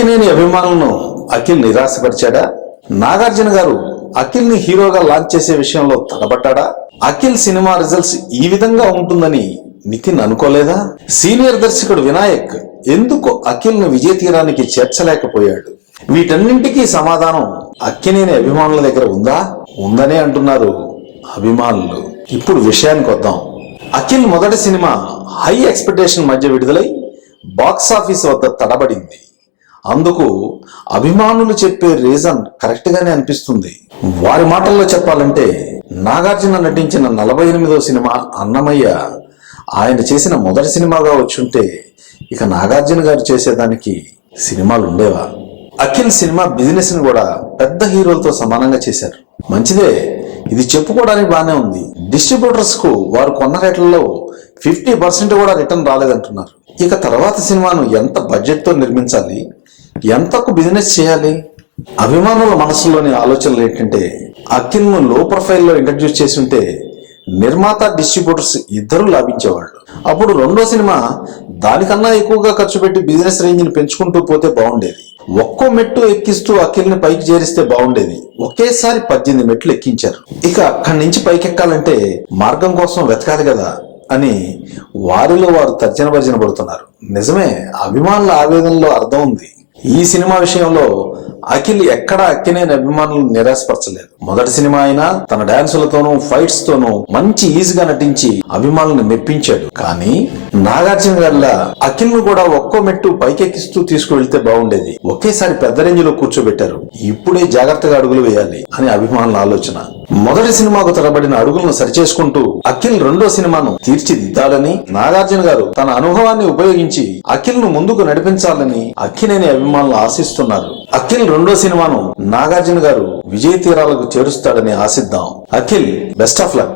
అక్కినేని అభిమానులను అఖిల్ నిరాశపరిచాడా? నాగార్జున గారు అఖిల్ ని హీరోగా లాంచ్ చేసే విషయంలో తడబడ్డా? అఖిల్ సినిమా రిజల్ట్స్ ఈ విధంగా ఉంటుందని నితిన్ అనుకోలేదా? సీనియర్ దర్శకుడు వినాయక్ ఎందుకు అఖిల్ ను విజయ తీరానికి చేర్చలేకపోయాడు? వీటన్నింటికీ సమాధానం అక్కినేని అభిమానుల దగ్గర ఉందనే అంటున్నారు అభిమానులు. ఇప్పుడు విషయానికి వద్దాం. అఖిల్ మొదటి సినిమా హై ఎక్స్పెక్టేషన్ మధ్య విడుదలై బాక్సాఫీస్ వద్ద తడబడింది. అందుకు అభిమానులు చెప్పే రీజన్ కరెక్ట్ గానే అనిపిస్తుంది. వారి మాటల్లో చెప్పాలంటే నాగార్జున నటించిన 48వ సినిమా అన్నమయ్య ఆయన చేసిన మొదటి సినిమాగా వచ్చుంటే ఇక నాగార్జున గారు చేసేదానికి సినిమాలు ఉండేవా? అఖిల్ సినిమా బిజినెస్ ని కూడా పెద్ద హీరోలతో సమానంగా చేశారు. మంచిదే, ఇది చెప్పుకోవడానికి బానే ఉంది. డిస్ట్రిబ్యూటర్స్ కు వారు కొన్న రేట్లలో 50% కూడా రిటర్న్ రాలేదంటున్నారు. ఇక తర్వాత సినిమాను ఎంత బడ్జెట్ తో నిర్మించాలి, ఎంతకు బిజినెస్ చేయాలి? అభిమానుల మనసులోని ఆలోచనలు ఏంటంటే అఖిల్ ను లో ప్రొఫైల్లో ఇంట్రడ్యూస్ చేసి ఉంటే నిర్మాత డిస్ట్రిబ్యూటర్స్ ఇద్దరు లాభించేవాళ్ళు. అప్పుడు రెండో సినిమా దానికన్నా ఎక్కువగా ఖర్చు పెట్టి బిజినెస్ రేంజ్ ని పెంచుకుంటూ పోతే బాగుండేది. ఒక్కో మెట్టు ఎక్కిస్తూ అఖిల్ ని పైకి చేరిస్తే బాగుండేది. ఒకేసారి 18 మెట్లు ఎక్కించారు. ఇక అక్కడి నుంచి పైకెక్కాలంటే మార్గం కోసం వెతకాలి కదా అని వారిలో వారు తర్జన భర్జన పడుతున్నారు. నిజమే, అభిమానుల ఆవేదనలో అర్థం ఉంది. ఈ సినిమా విషయంలో అఖిల్ ఎక్కడా అక్కినేని అభిమానులను నిరాశపరచలేదు. మొదటి సినిమా అయినా తన డాన్సులతోనూ ఫైట్స్ తోనూ మంచి ఈజీగా నటించి అభిమానులను మెప్పించాడు. కానీ నాగార్జున గారిలా అఖిల్ ను కూడా ఒక్కో మెట్టు పైకెక్కిస్తూ తీసుకువెళ్తే బాగుండేది. ఒకేసారి పెద్ద రేంజ్ లో కూర్చోబెట్టారు. ఇప్పుడే జాగ్రత్తగా అడుగులు వేయాలి అని అభిమానుల ఆలోచన. మొదటి సినిమాకు తరబడిన అడుగులను సరిచేసుకుంటూ అఖిల్ రెండో సినిమాను తీర్చిదిద్దాలని నాగార్జున గారు తన అనుభవాన్ని ఉపయోగించి అఖిల్ ను ముందుకు నడిపించాలని అక్కినేని అభిమానులు ఆశిస్తున్నారు. అఖిల్ రెండో సినిమాను నాగార్జున గారు విజయ తీరాలకు చేరుస్తాడని ఆశిద్దాం. Akhil, best of luck.